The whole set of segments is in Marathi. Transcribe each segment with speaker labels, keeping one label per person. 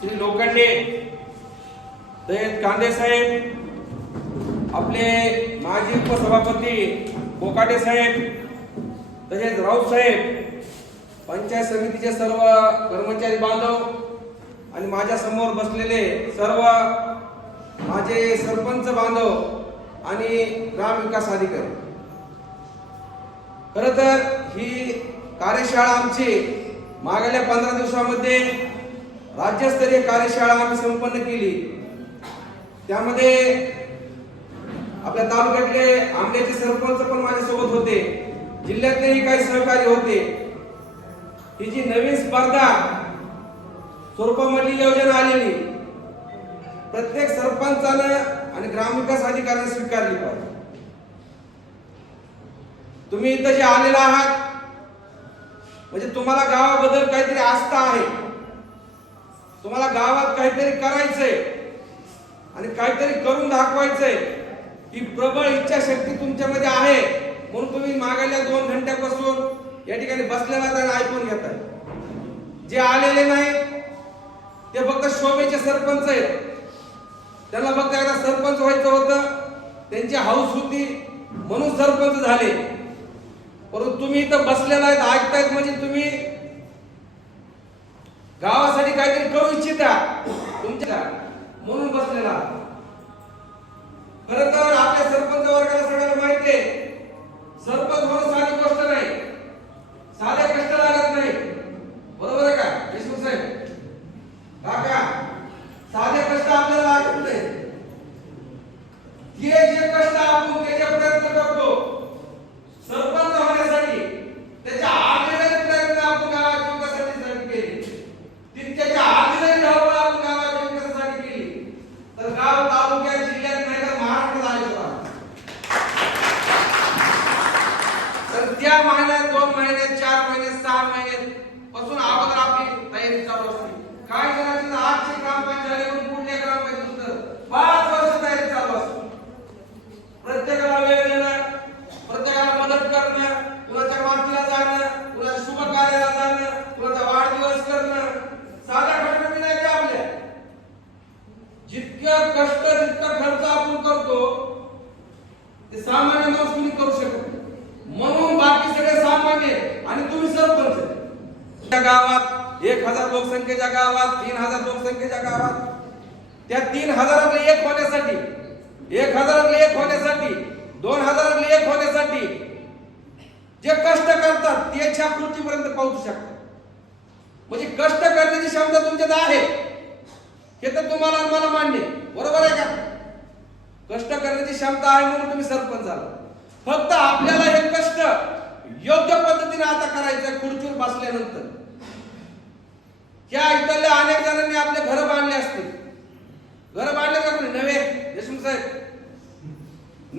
Speaker 1: श्री लोखंडे तसेच कांदे साहेब आपले माजी उपसभापती कोकाटे साहेब तसेच राऊत साहेब पंचायत समितीचे सर्व कर्मचारी बांधव आणि माझ्यासमोर बसलेले सर्व माझे सरपंच बांधव आणि ग्राम विकास अधिकारी. खरं तर ही कार्यशाळा आमची मागल्या पंधरा दिवसामध्ये राज्यस्तरीय कार्यशाळा आम्ही संपन्न केली. त्यामध्ये आपल्या तालुक्यातले आंब्याचे सरपंच पण माझ्यासोबत होते. जिल्ह्यातलेही काही सहकारी होते. ही जी नवीन स्पर्धा स्वरूपामधली योजना आलेली प्रत्येक सरपंचानं आणि ग्रामविकास अधिकाऱ्याने स्वीकारली पाहिजे. तुम्ही इथं जे आलेला आहात म्हणजे तुम्हाला गावाबद्दल काहीतरी आस्था आहे. तुम्हाला गावात काहीतरी करायचंय आणि काहीतरी करून दाखवायचंय. ही प्रबळ इच्छाशक्ती तुमच्यामध्ये आहे. म्हणून तुम्ही मागायला दोन घंट्यापासून या ठिकाणी बसलेला आणि ऐकून घेताय जे आलेले नाही ते फक्त शोभेचे सरपंच आहेत. त्यांना फक्त एकदा सरपंच व्हायचं होतं. त्यांची हाऊस होती म्हणून सरपंच झाले. परंतु तुम्ही इथं बसलेला आहेत ऐकतायत म्हणजे तुम्ही गावासाठी काहीतरी करू इच्छिता. तुमच्या म्हणून बसलेला. खर तर आपल्या सरपंच वर्गाला सगळ्यांना माहिती आहे. सरपंच म्हणून साधी गोष्ट नाही. साध्या कष्ट लागत नाही बरोबर आहे का देशमुख साहेब काका साधे कष्ट आपल्याला लागत नाही हे जे कष्ट आपण त्याचे प्रयत्न करतो सरपंच होण्यासाठी त्याच्या आधीचे प्रयत्न आपण गावाच्या विकासासाठी केले ती त्याच्या आधीचे धावपळ आपण गावाच्या विकासासाठी केली तर गाव तालुक्यात जिल्ह्यात नाही तर महाराष्ट्रात आले होता तर त्या महिन्यात दोन महिन्यात चार महिन्यात सहा महिन्यात पासून अगोदर आपली तयारी चालू असते काय जणांची तर आजची ग्रामपंचायत झाली म्हणून पुढल्या ग्रामपंचायत नंतर पाच वर्ष तयारी चालू असते प्रत्येकाला वेळ देणं प्रत्येकाला मदत करणं कुणाच्या मातीला जाणं कुणाच्या शुभ कार्याला जाणं कुणाचा वाढदिवस करणं साध्या घटना नाही त्या आपल्या जितकं कष्ट जितका खर्च आपण करतो ते सामान्य माणूस कुणी करू शकत नाही. म्हणून बाकी सगळे सामान्य आणि तुम्ही सरपंच आहे. त्या गावात एक हजार लोकसंख्येच्या गावात तीन हजार लोकसंख्येच्या गावात त्या तीन हजारातले एक होण्यासाठी एक होण्यासाठी दोन हजार एक होण्यासाठी जे कष्ट करतात ते छा पृथ्वीपर्यंत पोहोचू शकतात. म्हणजे कष्ट करण्याची क्षमता तुमच्यात आहे हे तर तुम्हाला आणि मला मान्य बरोबर आहे का? कष्ट करण्याची क्षमता आहे म्हणून तुम्ही सरपंच झाला. फक्त आपल्याला हे कष्ट योग्य पद्धतीने आता करायचं खुर्चीवर बसल्यानंतर. या इथल्या अनेक जणांनी आपले घर बांधले असतील. घर बांधले का कोणी?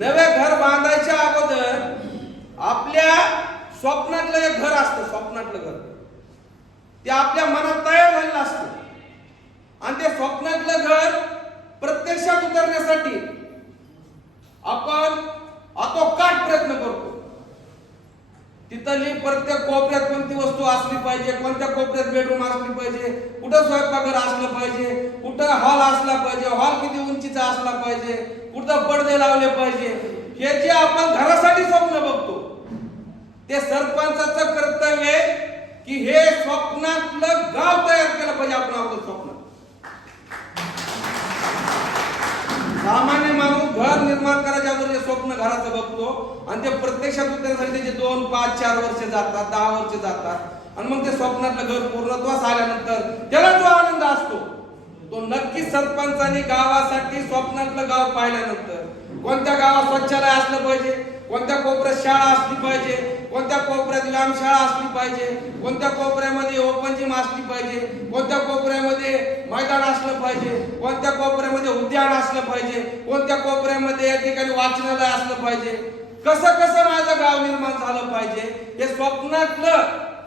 Speaker 1: नवे घर बांधायच्या अगोदर आपल्या स्वप्नातलं एक घर असतं स्वप्नातलं घर. ते आपल्या मनात तयार झालेलं असतं. आणि ते स्वप्नातलं घर प्रत्यक्षात उतरण्यासाठी आपण आतोकाट प्रयत्न करतो. तिथली प्रत्येक कोपऱ्यात कोणती वस्तू असली पाहिजे कोणत्या कोपऱ्यात बेडरूम असली पाहिजे कुठं स्वयंपाकघर असलं पाहिजे कुठं हॉल असला पाहिजे हॉल किती उंचीचा असला पाहिजे कुठं पडदे लावले पाहिजे. हे जे आपण घरासाठी स्वप्न बघतो ते सरपंचाचं कर्तव्य आहे की हे स्वप्नातलं गाव तयार केलं पाहिजे आपण आपलं स्वप्न. सामान्य माणूस घर निर्माण करायच्या अगोदर जे स्वप्न घराचं बघतो आणि ते प्रत्यक्षात उतरण्यासाठी त्याचे दोन पाच चार वर्ष जातात दहा वर्ष जातात. आणि मग ते स्वप्नातलं घर पूर्णत्वास आल्यानंतर त्याला जो आनंद असतो नक्की सरपंचांनी गावासाठी स्वप्नातलं गाव पाहिल्यानंतर कोणत्या गावात स्वच्छालय असलं पाहिजे कोणत्या कोपऱ्यात शाळा असली पाहिजे कोणत्या कोपऱ्यात व्यायामशाळा असली पाहिजे कोणत्या कोपऱ्यामध्ये ओपन जिम असली पाहिजे कोणत्या कोपऱ्यामध्ये मैदान असलं पाहिजे कोणत्या कोपऱ्यामध्ये उद्यान असलं पाहिजे कोणत्या कोपऱ्यामध्ये या ठिकाणी वाचनालय असलं पाहिजे. कसं कसं माझं गाव निर्माण झालं पाहिजे हे स्वप्नातलं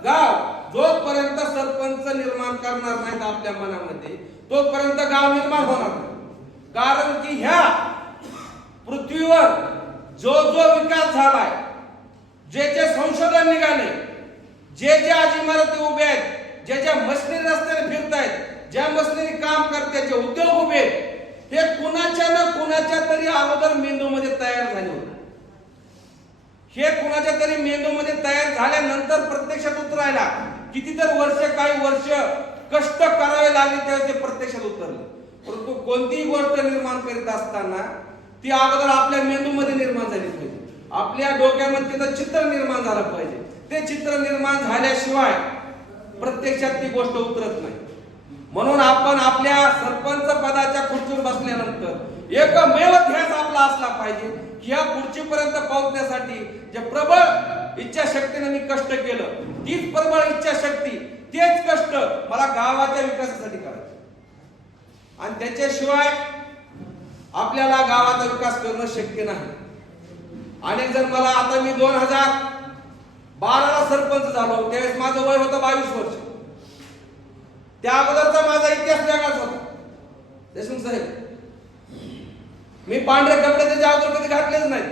Speaker 1: गाव जोपर्यंत सरपंच निर्माण करणार नाहीत आपल्या मनामध्ये तोपर्यंत गाव निर्माण होणार नाही. कारण की ह्या पृथ्वीवर जो जो विकास झालाय जे जे संशोधन निघाले जे जे आज इमारती उभे आहेत जे ज्या मशिनरी रस्त्याने फिरतायत ज्या मशिनरी काम करते जे उद्योग उभे आहेत, हे कुणाच्या ना कुणाच्या तरी अगोदर मेंदूमध्ये तयार झाले होते. हे कुणाच्या तरी मेंदूमध्ये तयार झाल्यानंतर प्रत्यक्षात उतरायला किती तर वर्ष काही वर्ष कष्ट करावे लागले तेव्हा ते प्रत्यक्षात उतरलं. परंतु कोणतीही गोष्ट निर्माण करीत असताना ती अगोदर आपल्या मेंदूमध्ये निर्माण झाली पाहिजे. आपल्या डोक्यामध्ये त्याचं चित्र निर्माण झालं पाहिजे. ते चित्र निर्माण झाल्याशिवाय प्रत्यक्षात ती गोष्ट उतरत नाही. म्हणून आपण आपल्या सरपंच पदाच्या खुर्चीवर बसल्यानंतर एकमेव ध्यास आपला असला पाहिजे की या खुर्चीपर्यंत पोहोचण्यासाठी जे प्रबळ इच्छाशक्तीने मी कष्ट केलं तीच प्रबळ इच्छाशक्ती तेच कष्ट मला गावाच्या विकासासाठी करायचे. आणि त्याच्याशिवाय आपल्याला गावाचा विकास करणं शक्य नाही. आणि जर मला आता मी दोन हजार बाराला सरपंच झालो त्यावेळेस माझं वय होतं बावीस वर्ष. त्या अगोदरचा माझा इतिहास वेगळाच होता. देशमुख साहेब मी पांढरे कपडे त्याच्या अगोदर कधी घातलेच नाही.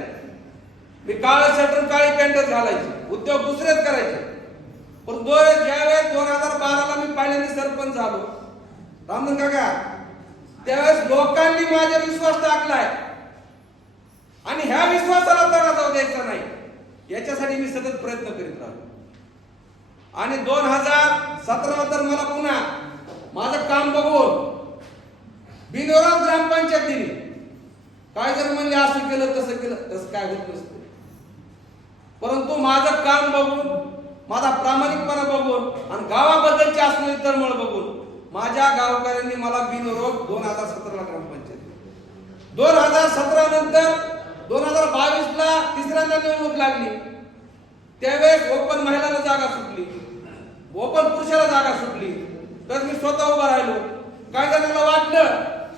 Speaker 1: मी काळं शर्ट काळी पॅन्टच घालायची. उद्योग दुसरेच करायचे. पण दो ज्यावेळेस दोन हजार बाराला मी पहिल्यांदा सरपंच झालो. रामधन काका त्यावेळेस लोकांनी माझ्या विश्वास टाकलाय. आणि ह्या विश्वासाला तडा जाऊ द्यायचा नाही. याच्यासाठी मी सतत प्रयत्न करीत राहतो. आणि दोन हजार सतरा तर मला पुन्हा माझं काम बघून बिनोराम ग्रामपंचायत दिली. काय जर म्हणले असं केलं तसं केलं तसं काय होत नसतं. परंतु माझं काम बघून माझा प्रामाणिकपणा बघून आणि गावाबद्दलची असणारी तळमळ बघून माझ्या गावकऱ्यांनी मला बिनरोग दोन हजार सतराला ग्रामपंचायत दोन हजार सतरा नंतर दोन हजार बावीसला तिसऱ्यांदा निवडणूक लागली. त्यावेळेस ओपन महिलाला जागा सुटली. ओपन पुरुषाला जागा सुटली. तर मी स्वतः उभा राहिलो. काय जणांना वाटलं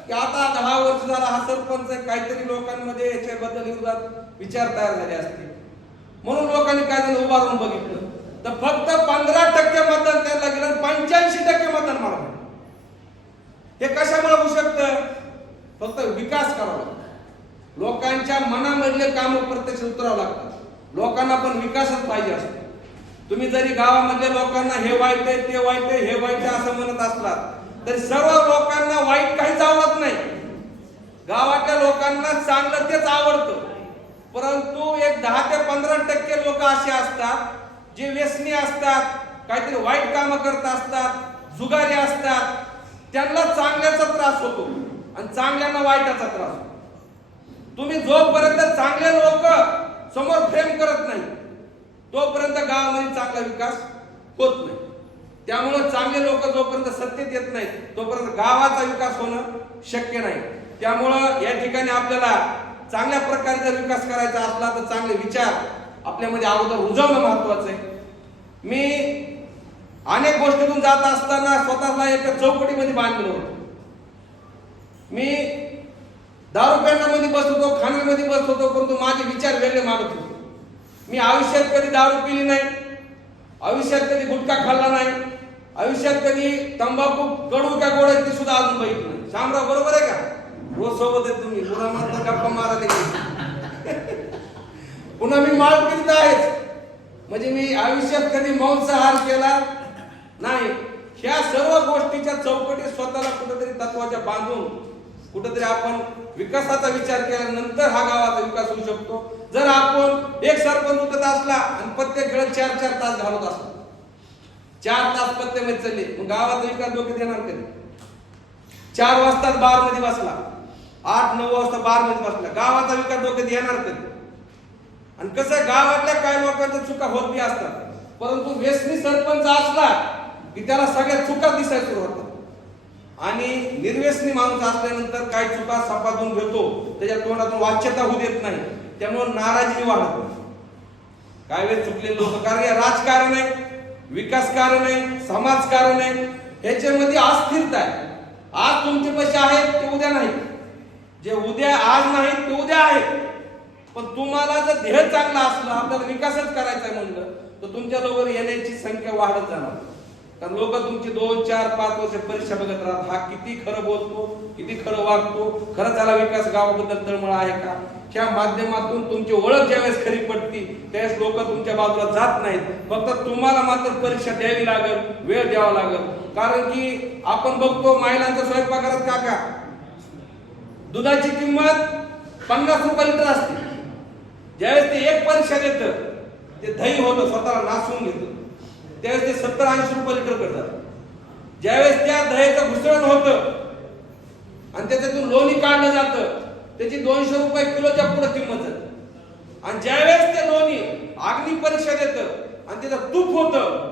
Speaker 1: की आता दहा वर्ष झाला हा सरपंच आहे, काहीतरी लोकांमध्ये याच्याबद्दल विरोधात विचार तयार झाले असतील. म्हणून लोकांनी काय जण उभारून राहून बघितलं. तर फक्त पंधरा टक्के मतदान त्यांना गेलं पंच्याऐंशी टक्के मतदान मला हे कशामुळे होऊ शकतं? फक्त विकास करावा लागतो. लोकांच्या मनामधले काम प्रत्यक्ष उतरावं लागतात. लोकांना पण विकासच पाहिजे असतो. तुम्ही जरी गावामधल्या लोकांना हे वाईट आहे ते वाईट आहे हे वाईट आहे असं म्हणत असलात तरी सर्व लोकांना वाईट काहीच आवडत नाही. गावातल्या लोकांना चांगलं तेच आवडतं. परंतु एक दहा ते पंधरा टक्के लोक असे असतात जे व्यसनी असतात काहीतरी वाईट कामं करत असतात जुगारी असतात त्यांना चांगल्याचा त्रास होतो आणि चांगल्यांना वाईटाचा त्रास होतो. तुम्ही जोपर्यंत चांगले लोक समोर फ्रेम करत नाही तोपर्यंत गावामध्ये चांगला विकास होत नाही. त्यामुळं चांगले लोक जोपर्यंत सत्तेत येत नाहीत तोपर्यंत गावाचा विकास होणं शक्य नाही. त्यामुळं या ठिकाणी आपल्याला चांगल्या प्रकारे जर विकास करायचा असला तर चांगले विचार आपल्यामध्ये अगोदर रुजवणं महत्वाचं आहे. मी अनेक गोष्टीतून जात असताना स्वतःला एका चौकटीमध्ये बांधलं होतं. मी दारू बसत होतो खाण्यामध्ये बसत होतो परंतु माझे विचार वेगळे मागत होते. मी आयुष्यात कधी दारू पिली नाही आयुष्यात कधी गुटखा खाल्ला नाही आयुष्यात कधी तंबाखू कडू का गोड ती ते सुद्धा अजून बघितलं नाही. शामराव बरोबर आहे का? रोज सोबत आहे तुम्ही. गप्पा मारा पुन्हा मी माळ करीत आहेच म्हणजे मी आयुष्यात कधी मांसाहार केला नाही. ह्या सर्व गोष्टीच्या चौकटीत स्वतःला कुठेतरी तत्वाच्या बांधून कुठेतरी आपण विकासाचा विचार केल्यानंतर हा गावाचा विकास होऊ शकतो. जर आपण एक सरपंच उठत असला आणि प्रत्येक खेळत चार चार तास घालत असतो. चार तास पत्त्यामध्ये चालले मग गावाचा विकास डोक्यात येणार कधी? चार वाजता बारमध्ये बसला. आठ नऊ वाजता बारमध्ये बसला. गावाचा विकास डोक्यात येणार कधी? आणि कसं आहे, गावातल्या काही लोकांच्या चुका होत बी असतात. परंतु व्यसनी सरपंच असला की त्याला सगळ्या चुका दिसायला सुरू होतात. आणि निर्व्यसनी माणूस असल्यानंतर काही चुका सपाटून घेतो त्याच्या तोंडातून वाच्यता होऊ देत नाही. त्यामुळे नाराजी वाढत नाही. काय वेळ चुकले लोक कारण हे राजकारण आहे विकास कारण आहे समाजकारण आहे ह्याच्यामध्ये अस्थिरता आहे. आज तुमचे पैसे आहेत ते उद्या नाही जे उद्या आज नाहीत ते उद्या आहेत. पण तुम्हाला जर ध्येय चांगला असलं आपल्याला विकासच करायचा आहे म्हणलं तर तुमच्या बरोबर येण्याची संख्या वाढत जाणार. कारण लोक तुमची दोन चार पाच वर्ष परीक्षा बघत राहतात. हा किती खरं बोलतो किती खरं वागतो खरं त्याला विकास गावाबद्दल तळमळ आहे का? ह्या माध्यमातून तुमची ओळख ज्यावेळेस खरी पडती त्यावेळेस लोक तुमच्या बाजूला जात नाहीत. फक्त तुम्हाला मात्र परीक्षा द्यावी लागेल वेळ द्यावा लागेल. कारण की आपण बघतो महिलांचा स्वयंपाकात काका दुधाची किंमत पन्नास रुपये लिटर असते. ज्यावेळेस ते एक परीक्षा देतं ते दही होतं स्वतःला नासून घेतं. त्यावेळेस ते सत्तर ऐंशी रुपये लिटर करतात. ज्यावेळेस त्या दह्याचं घुसळण होतं आणि त्याच्यातून लोणी काढलं जातं त्याची दोनशे रुपये किलोच्या पुढे किंमत जाते. आणि ज्यावेळेस ते लोणी अग्नी परीक्षा देतं आणि त्याचं तूप होतं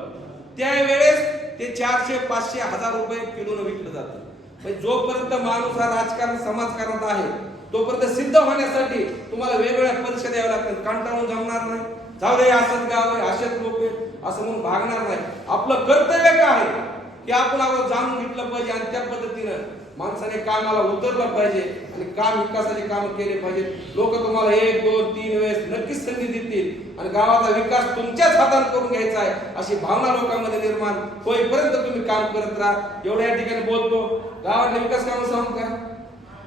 Speaker 1: त्यावेळेस ते चारशे पाचशे हजार रुपये किलोनं विकलं जातं. म्हणजे जोपर्यंत माणूस हा राजकारण समाजकारणात आहे तोपर्यंत सिद्ध होण्यासाठी तुम्हाला वेगवेगळ्या परीक्षा द्याव्या लागतात. कंटाळून जमणार नाही. जाऊ दे असंच गाव आहे असेच लोक आहे असं म्हणून भागणार नाही. आपलं कर्तव्य काय आहे? की आपण आपण जाणून घेतलं पाहिजे आणि त्या पद्धतीनं माणसाने कामाला उतरलं पाहिजे आणि काम विकासाचे काम केले पाहिजे लोक तुम्हाला एक दोन तीन वेळेस नक्कीच संधी देतील आणि गावाचा विकास तुमच्याच हातात करून घ्यायचा आहे अशी भावना लोकांमध्ये निर्माण होईपर्यंत तुम्ही काम करत राहा. एवढ्या या ठिकाणी बोलतो. गावातले विकास काम सांगू का?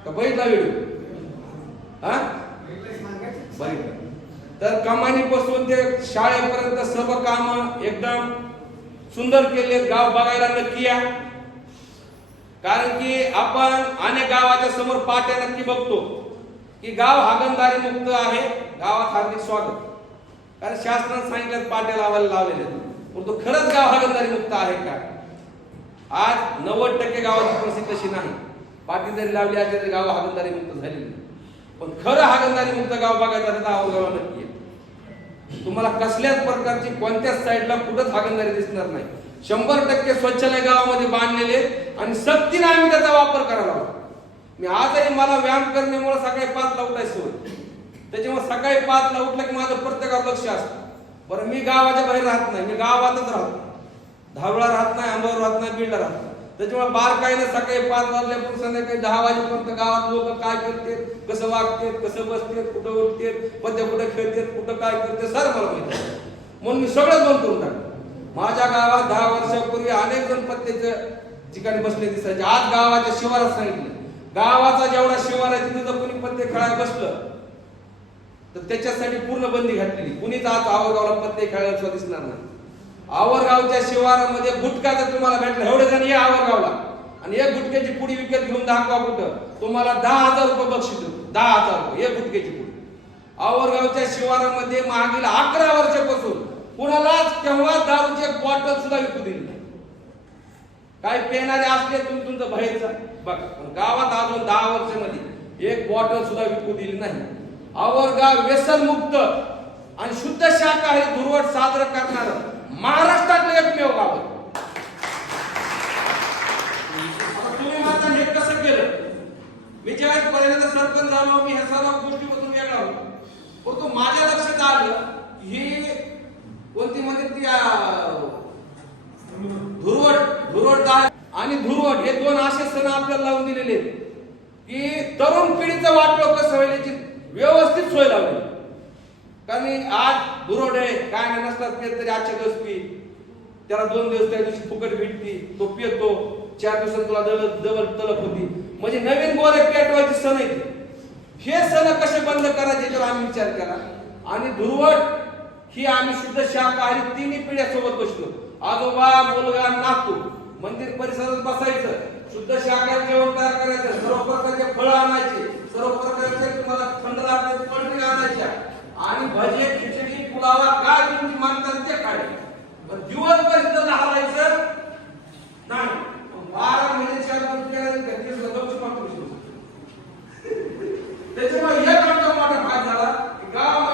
Speaker 1: का व्हिडिओ? हा? बघितलं तर कमानीपासून ते शाळेपर्यंत सर्व काम एकदम सुंदर केले गाव बघायला नक्की या. कारण की आपण अनेक गावाच्या समोर पाट्या नक्की बघतो की गाव हागणदारी मुक्त आहे गावात हार्दिक स्वागत. कारण शासनाने सांगितलं पाट्या लावायला लावलेले परंतु खरंच गाव हागणदारी मुक्त आहे का? आज नव्वद टक्के गावाची परिस्थिती तशी नाही. पाटी जरी लावली असेल तरी गाव हागणदारी मुक्त झालेली नाही. पण खरं हागणदारी मुक्त गाव बघायचं असेल तर नक्की आहे. तुम्हाला कसल्याच प्रकारची कोणत्याच साईडला कुठंच हागणदारी दिसणार नाही. शंभर टक्के स्वच्छालय गावामध्ये बांधलेले आणि सक्तीने आम्ही त्याचा वापर करायला हवा. मी आजही मला व्यायाम करण्यामुळे सकाळी पाचला उठायची सोय. त्याच्यामुळे सकाळी पाचला उठलं की माझं प्रत्येकावर लक्ष असतं. बरं मी गावाच्या बाहेर राहत नाही. मी गावातच राहतो. धावळा राहत नाही आंबावर राहत नाही बीडला राहत नाही. त्याच्यामुळे बारकाईनं सकाळी पाच वाजल्यापासून संध्याकाळी दहा वाजेपर्यंत गावात लोक काय करते कसं वागते कसं बसते कुठं उठते पद्य कुठं खेळते कुठं काय करते सर मला माहिती म्हणून मी सगळं बंद करून टाकलं. माझ्या गावात दहा वर्षापूर्वी अनेक जण पत्त्याच्या ठिकाणी बसले दिसायचे. आज गावाच्या शिवारात सांगितलं. गावाचा जेवढा शिवार आहे तिथं जर कोणी पत्ते खेळायला बसलं तर त्याच्यासाठी पूर्ण बंदी घातलेली. कुणीच आज आवरगावला पत्ते खेळायला दिसणार नाही. आवरगावच्या शिवारामध्ये गुटखा जर तुम्हाला भेटला एवढे जण या आवरगावला. आणि एक गुटक्याची पुडी विकत घेऊन दाखवा कुठं. तुम्हाला दहा हजार रुपये बक्षीस देतो दहा हजार रुपये एक गुटक्याची पुडी. आवरगावच्या शिवारामध्ये मागील अकरा वर्षापासून कुणालाच केव्हा एक बॉटल सुद्धा विकू दिली नाही. काय पेणारे असले तुम्ही तुमचं बाहेरचा बघा गावात अजून दहा वर्षामध्ये एक बॉटल सुद्धा विकू दिली नाही. आवरगाव व्यसनमुक्त आणि शुद्ध शाकाहारी धुरवट साजरं करणार महाराष्ट्रातलं एकमेव गाव आहे. तुम्ही माझं हे कसं केलं? मी ज्यावेळेस पहिल्यांदा सरपंच झालो मी ह्या सर्व गोष्टीपासून वेगळा होतो. परंतु माझ्या लक्षात आलं ही कोणती म्हणजे ती अं, धुरवट धुरवटदार आणि धुरवट हे दोन असे सण आपल्याला लावून दिलेले आहेत. की तरुण पिढीचं वाटलं कसं होईल व्यवस्थित सोय लावली कारण आज दुरोडे काय नाही नसतात ते तरी आजच्या दिवस पी. त्याला दोन दिवस त्या दिवशी फुकट भेटती. तो पियतो. चार दिवसात तुला दल डबल तलप होती. म्हणजे नवीन गोरे पेटवायचे सण आहेत हे सण कसे बंद करायचे याच्यावर आम्ही विचार केला. आणि धुरवट ही आम्ही शुद्ध शाकाहारी तिन्ही पिढ्या सोबत बसलो. आजोबा मुलगा नातू. मंदिर परिसरात बसायचं. शुद्ध शाकाहारी जेवण तयार करायचं. सर्व प्रकारचे फळं आणायचे. सर्व प्रकारचे तुम्हाला थंड लागते पलटी आणायच्या. आणि भजे खिचडी पुलावा काय तुमची मानतात ते खायचे पण दिवसभर इथं राहायचं नाही. बारा महिने चार महिने घरचे सगळं मागतो त्याच्यामुळे एक आमचा मोठा भाग झाला. की गाव